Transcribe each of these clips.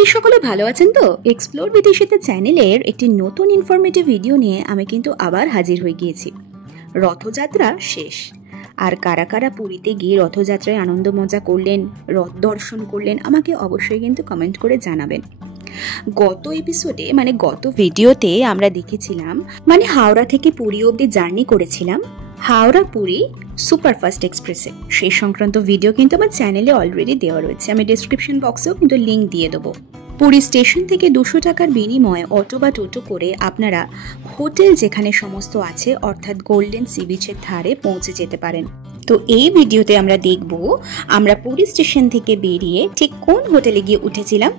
কি সকলে ভালো আছেন তো? এক্সপ্লোর বিদেশিতে চ্যানেলের একটি নতুন ইনফরমেটিভ ভিডিও নিয়ে আমি কিন্তু আবার হাজির হয়ে গিয়েছি। রথযাত্রা শেষ, আর কারা কারা পুরীতে গিয়ে রথযাত্রায় আনন্দ মজা করলেন, রথ দর্শন করলেন, আমাকে অবশ্যই কিন্তু কমেন্ট করে জানাবেন। গত এপিসোডে গত ভিডিওতে আমরা দেখেছিলাম হাওড়া থেকে পুরী অবধি জার্নি করেছিলাম হাওড়া পুরী সুপারফাস্ট এক্সপ্রেসে। সেই সংক্রান্ত ভিডিও কিন্তু আমার চ্যানেলে অলরেডি দেওয়া রয়েছে, আমি ডেসক্রিপশন বক্সেও কিন্তু লিঙ্ক দিয়ে দেবো। পুরী স্টেশন থেকে 200 টাকার বিনিময়ে অটো বা টোটো করে আপনারা হোটেল যেখানে সমস্ত আছে অর্থাৎ গোল্ডেন সি বিচের ধারে পৌঁছে যেতে পারেন। তো এই ভিডিওতে আমরা দেখব আমরা পুরী স্টেশন থেকে বেরিয়ে ঠিক কোন হোটেলে গিয়ে উঠেছিলাম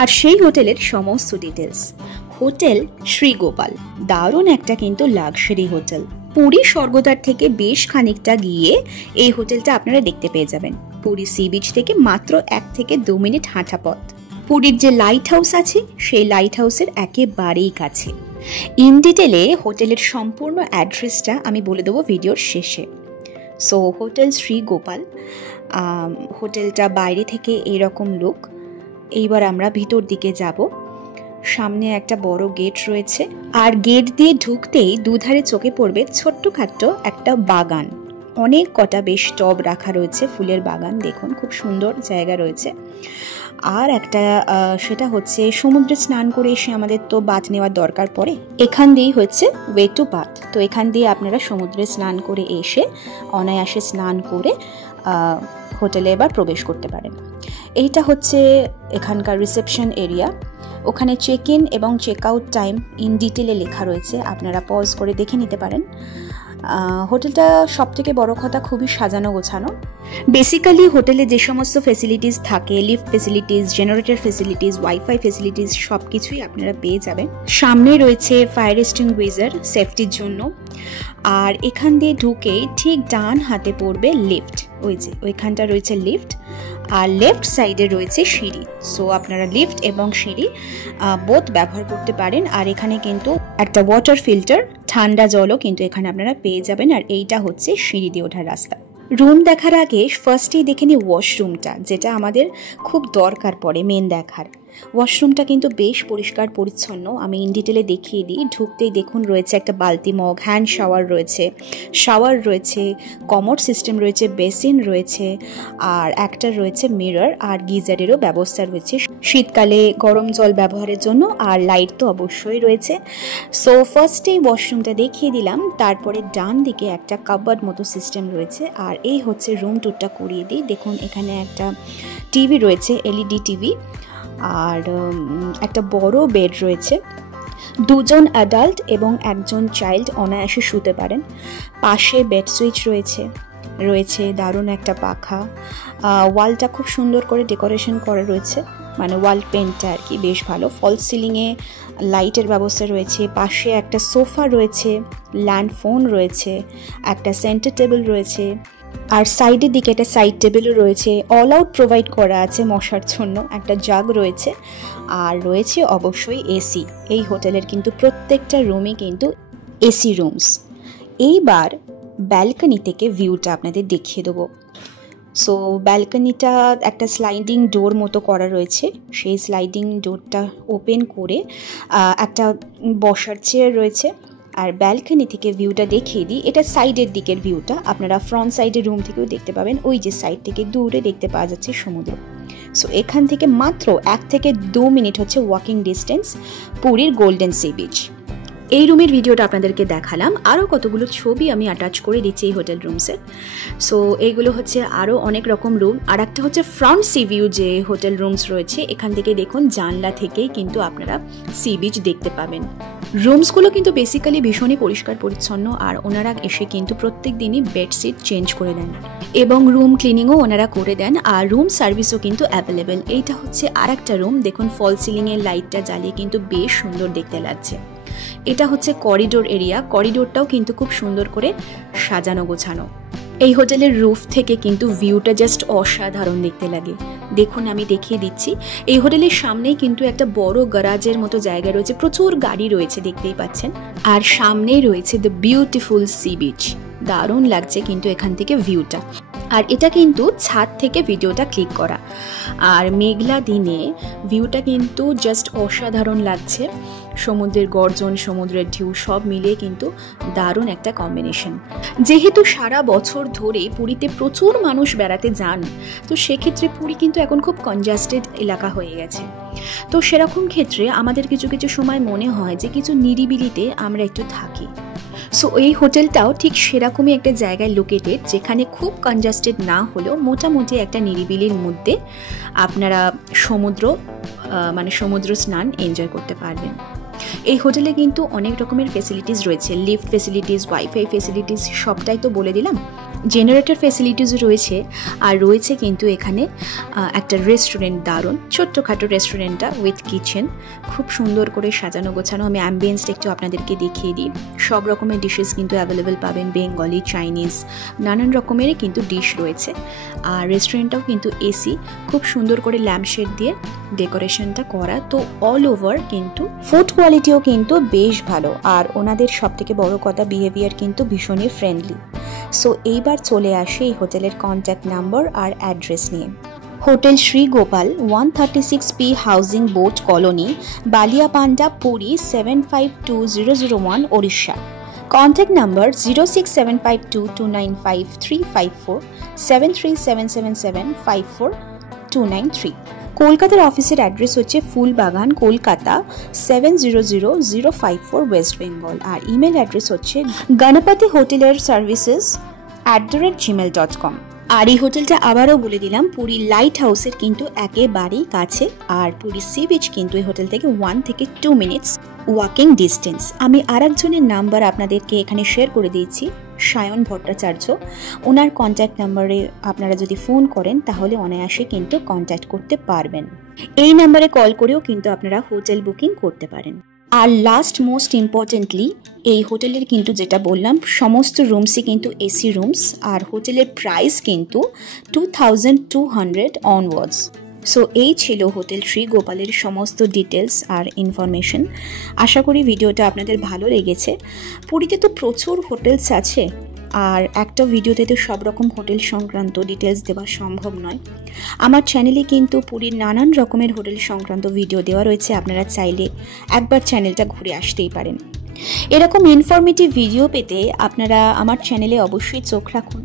আর সেই হোটেলের সমস্ত ডিটেলস। হোটেল শ্রী গোপাল দারুণ একটা কিন্তু লাক্সারি হোটেল। পুরী স্বর্গদ্বার থেকে বেশ খানিকটা গিয়ে এই হোটেলটা আপনারা দেখতে পেয়ে যাবেন। পুরী সি বিচ থেকে মাত্র 1 থেকে 2 মিনিট হাঁটা পথ। পুরীর যে লাইট হাউস আছে সেই লাইট হাউসের একেবারেই কাছে। ইন ডিটেলে হোটেলের সম্পূর্ণ অ্যাড্রেসটা আমি বলে দেবো ভিডিওর শেষে। সো হোটেল শ্রী গোপাল, হোটেলটা বাইরে থেকে এরকম লুক। এইবার আমরা ভিতর দিকে যাব। সামনে একটা বড় গেট রয়েছে, আর গেট দিয়ে ঢুকতেই দুধারে চোখে পড়বে ছোট্টখাট্ট একটা বাগান। অনেক কটা বেশ টব রাখা রয়েছে, ফুলের বাগান। দেখুন খুব সুন্দর জায়গা রয়েছে। আর একটা সেটা হচ্ছে সমুদ্রে স্নান করে এসে আমাদের তো বাথ নেওয়ার দরকার পড়ে, এখান দিয়েই হচ্ছে ওয়ে টু বাথ। তো এখান দিয়ে আপনারা সমুদ্রে স্নান করে এসে অনায়াসে স্নান করে হোটেলে এবার প্রবেশ করতে পারেন। এইটা হচ্ছে এখানকার রিসেপশন এরিয়া। ওখানে চেক ইন এবং চেক আউট টাইম ইন ডিটেলে লেখা রয়েছে, আপনারা পজ করে দেখে নিতে পারেন। হোটেলটা সব থেকে বড় কথা খুবই সাজানো গোছানো। বেসিক্যালি হোটেলে যে সমস্ত ফেসিলিটিস থাকে, lift facilities, generator facilities, wifi facilities সব কিছুই আপনারা পেয়ে যাবেন। সামনে রয়েছে ফায়ার এক্সটিংগুইজার সেফটির জন্য। আর এখান দিয়ে ঢুকেই ঠিক ডান হাতে পড়বে লিফট, ওই যে ওইখানটা রয়েছে লিফট, আর লেফট সাইডে রয়েছে সিঁড়ি। সো আপনারা লিফট এবং সিঁড়ি বোথ ব্যবহার করতে পারেন। আর এখানে কিন্তু একটা ওয়াটার ফিল্টার, ঠান্ডা জলও কিন্তু এখানে আপনারা পেয়ে যাবেন। আর এইটা হচ্ছে সিঁড়ি দিয়ে ওঠার রাস্তা। রুম দেখার আগে ফার্স্টেই দেখে নিই ওয়াশরুমটা, যেটা আমাদের খুব দরকার পড়ে মেন দেখার। ওয়াশরুমটা কিন্তু বেশ পরিষ্কার পরিচ্ছন্ন, আমি ইন ডিটেলে দেখিয়ে দিই। ঢুকতেই দেখুন রয়েছে একটা বালতি মগ, হ্যান্ড শাওয়ার রয়েছে, কমোড সিস্টেম রয়েছে, বেসিন রয়েছে, আর একটা রয়েছে মিরর, আর গিজারেরও ব্যবস্থা রয়েছে শীতকালে গরম জল ব্যবহারের জন্য, আর লাইট তো অবশ্যই রয়েছে। সো ফার্স্টেই ওয়াশরুমটা দেখিয়ে দিলাম। তারপরে ডান দিকে একটা কাবার্ড মতো সিস্টেম রয়েছে। আর এই হচ্ছে রুম টুরটা করিয়ে দিই। দেখুন এখানে একটা টিভি রয়েছে, এলইডি টিভি, আর একটা বড় বেড রয়েছে। 2 জন অ্যাডাল্ট এবং 1 জন চাইল্ড অনায়াসে শুতে পারেন। পাশে বেড সুইচ রয়েছে দারুণ একটা পাখা। ওয়ালটা খুব সুন্দর করে ডেকোরেশন করা রয়েছে, ওয়াল পেন্টটা আর কি বেশ ভালো। ফলস সিলিংয়ে লাইটের ব্যবস্থা রয়েছে। পাশে একটা সোফা রয়েছে, ল্যান্ড ফোন রয়েছে, একটা সেন্টার টেবিল রয়েছে, আর সাইডের দিকে একটা সাইড টেবিলও রয়েছে। অল আউট প্রোভাইড করা আছে মশার জন্য, একটা জাগ রয়েছে, আর রয়েছে অবশ্যই এসি। এই হোটেলের কিন্তু প্রত্যেকটা রুমই কিন্তু এসি রুমস। এইবার ব্যালকনি থেকে ভিউটা আপনাদের দেখিয়ে দেবো। সো ব্যালকনিটা একটা স্লাইডিং ডোর মতো করা রয়েছে। সেই স্লাইডিং ডোরটা ওপেন করে একটা বসার চেয়ার রয়েছে। আর ব্যালকনি থেকে ভিউটা দেখিয়ে দিই, এটা সাইডের দিকের ভিউটা। আপনারা ফ্রন্ট সাইডের রুম থেকেও দেখতে পাবেন, ওই যে সাইড থেকে দূরে দেখতে পাওয়া যাচ্ছে সমুদ্র। সো এখান থেকে মাত্র 1 থেকে 2 মিনিট হচ্ছে ওয়াকিং ডিস্টেন্স পুরীর গোল্ডেন সি বিচ। এই রুমের ভিডিওটা আপনাদেরকে দেখালাম, আরও কতগুলো ছবি আমি অ্যাটাচ করে দিচ্ছি এই হোটেল রুমসের। সো এইগুলো হচ্ছে আরও অনেক রকম রুম। আর একটা হচ্ছে ফ্রন্ট সি ভিউ যে হোটেল রুমস রয়েছে, এখান থেকে দেখুন জানলা থেকেই কিন্তু আপনারা সি বিচ দেখতে পাবেন। রুমসগুলো কিন্তু বেসিক্যালি ভীষণই পরিষ্কার পরিচ্ছন্ন, আর ওনারা এসে কিন্তু প্রত্যেক দিনই বেডশিট চেঞ্জ করে দেন এবং রুম ক্লিনিংও ওনারা করে দেন, আর রুম সার্ভিসও কিন্তু অ্যাভেলেবেল। এইটা হচ্ছে আর একটা রুম, দেখুন ফল সিলিংয়ের লাইটটা জ্বালিয়ে কিন্তু বেশ সুন্দর দেখতে লাগছে। এটা হচ্ছে করিডোর এরিয়া, করিডোরটাও কিন্তু খুব সুন্দর করে সাজানো গোছানো। এই হোটেলের রুফ থেকে কিন্তু ভিউটা জাস্ট অসাধারণ দেখতে লাগে। দেখুন আমি দেখিয়ে দিচ্ছি, এই হোটেলের সামনেই কিন্তু একটা বড় গ্যারাজের মতো জায়গা রয়েছে, প্রচুর গাড়ি রয়েছে দেখতেই পাচ্ছেন। আর সামনেই রয়েছে দ্য বিউটিফুল সি বিচ, দারুণ লাগছে কিন্তু এখান থেকে ভিউটা। আর এটা কিন্তু ছাদ থেকে ভিডিওটা ক্লিক করা, আর মেঘলা দিনে ভিউটা কিন্তু জাস্ট অসাধারণ লাগছে। সমুদ্রের গর্জন, সমুদ্রের ঢেউ সব মিলিয়ে কিন্তু দারুণ একটা কম্বিনেশন। যেহেতু সারা বছর ধরে পুরীতে প্রচুর মানুষ বেড়াতে যান, তো সেক্ষেত্রে পুরী কিন্তু এখন খুব কনজাস্টেড এলাকা হয়ে গেছে। তো সেরকম ক্ষেত্রে আমাদের কিছু কিছু সময় মনে হয় যে কিছু নিরিবিলিতে আমরা একটু থাকি। সো এই হোটেলটাও ঠিক সেরকমই একটা জায়গায় লোকেটেড, যেখানে খুব কনজাস্টেড না হলেও মোটামুটি একটা নিরিবিলির মধ্যে আপনারা সমুদ্র স্নান এনজয় করতে পারবেন। এই হোটেলে কিন্তু অনেক রকমের ফেসিলিটিস রয়েছে, লিফট ফেসিলিটিস, ওয়াইফাই ফেসিলিটিস, সবটাই তো বলে দিলাম। জেনারেটর ফেসিলিটিসও রয়েছে, আর রয়েছে কিন্তু এখানে একটা রেস্টুরেন্ট, দারুণ ছোট্টখাটো রেস্টুরেন্টটা উইথ কিচেন, খুব সুন্দর করে সাজানো গোছানো। আমি অ্যাম্বিয়েন্সটা একটু আপনাদেরকে দেখিয়ে দিই। সব রকমের ডিশেস কিন্তু অ্যাভেলেবেল পাবেন, বেঙ্গলি, চাইনিজ, নানান রকমেরই কিন্তু ডিশ রয়েছে। আর রেস্টুরেন্টটাও কিন্তু এসি, খুব সুন্দর করে ল্যাম্পশেড দিয়ে ডেকোরেশনটা করা। তো অল ওভার কিন্তু ফুড কোয়ালিটিও কিন্তু বেশ ভালো, আর ওনাদের সবথেকে বড় কথা বিহেভিয়ার কিন্তু ভীষণই ফ্রেন্ডলি। সো এইবার চলে আসে এই হোটেলের কন্ট্যাক্ট নাম্বার আর অ্যাড্রেস নিয়ে। Hotel Shri Gopal, 136P housing board colony, Baliapanda, Puri 752001, Odisha. Contact number 06752295354, 737775429 কলকাতার অফিসের অ্যাড্রেস হচ্ছে ফুলবাগান, কলকাতা 700054, ওয়েস্ট বেঙ্গল। আর ইমেল অ্যাড্রেস হচ্ছে ganapatihotelservices@gmail.com। আর এই হোটেলটা আবারও বলে দিলাম, পুরী লাইট হাউসের কিন্তু একেবারেই কাছে, আর পুরী সি বিচ কিন্তু এই হোটেল থেকে 1 থেকে 2 মিনিটস ওয়াকিং ডিস্টেন্স। আমি আর একজনের নাম্বার আপনাদেরকে এখানে শেয়ার করে দিয়েছি, সায়ন ভট্টাচার্য। ওনার কন্ট্যাক্ট নাম্বারে আপনারা যদি ফোন করেন তাহলে অনায়াসে কিন্তু কন্ট্যাক্ট করতে পারবেন। এই নাম্বারে কল করেও কিন্তু আপনারা হোটেল বুকিং করতে পারেন। আর লাস্ট মোস্ট ইম্পর্টেন্টলি, এই হোটেলের কিন্তু যেটা বললাম, সমস্ত রুমসই কিন্তু এসি রুমস, আর হোটেলের প্রাইস কিন্তু 2200 অনওয়ার্ডস। সো এই ছিল হোটেল শ্রী গোপালের সমস্ত ডিটেলস আর ইনফরমেশন। আশা করি ভিডিওটা আপনাদের ভালো লেগেছে। পুরীতে তো প্রচুর হোটেলস আছে, আর একটা ভিডিওতে তো সব রকম হোটেল সংক্রান্ত ডিটেলস দেওয়া সম্ভব নয়। আমার চ্যানেলে কিন্তু পুরীর নানান রকমের হোটেল সংক্রান্ত ভিডিও দেওয়া রয়েছে, আপনারা চাইলে একবার চ্যানেলটা ঘুরে আসতেই পারেন। এরকম ইনফরমেটিভ ভিডিও পেতে আপনারা আমার চ্যানেলে অবশ্যই চোখ রাখুন।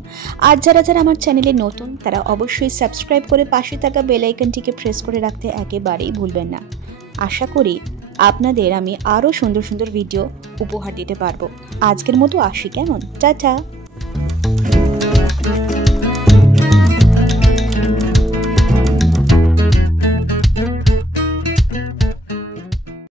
আর যারা যারা আমার চ্যানেলে নতুন, তারা অবশ্যই সাবস্ক্রাইব করে পাশে থাকা বেল আইকনটিকে প্রেস করে রাখতে একেবারেই ভুলবেন না। আশা করি আপনাদের আমি আরও সুন্দর সুন্দর ভিডিও উপহার দিতে পারবো। আজকের মতো আসি, কেমন? টাটা।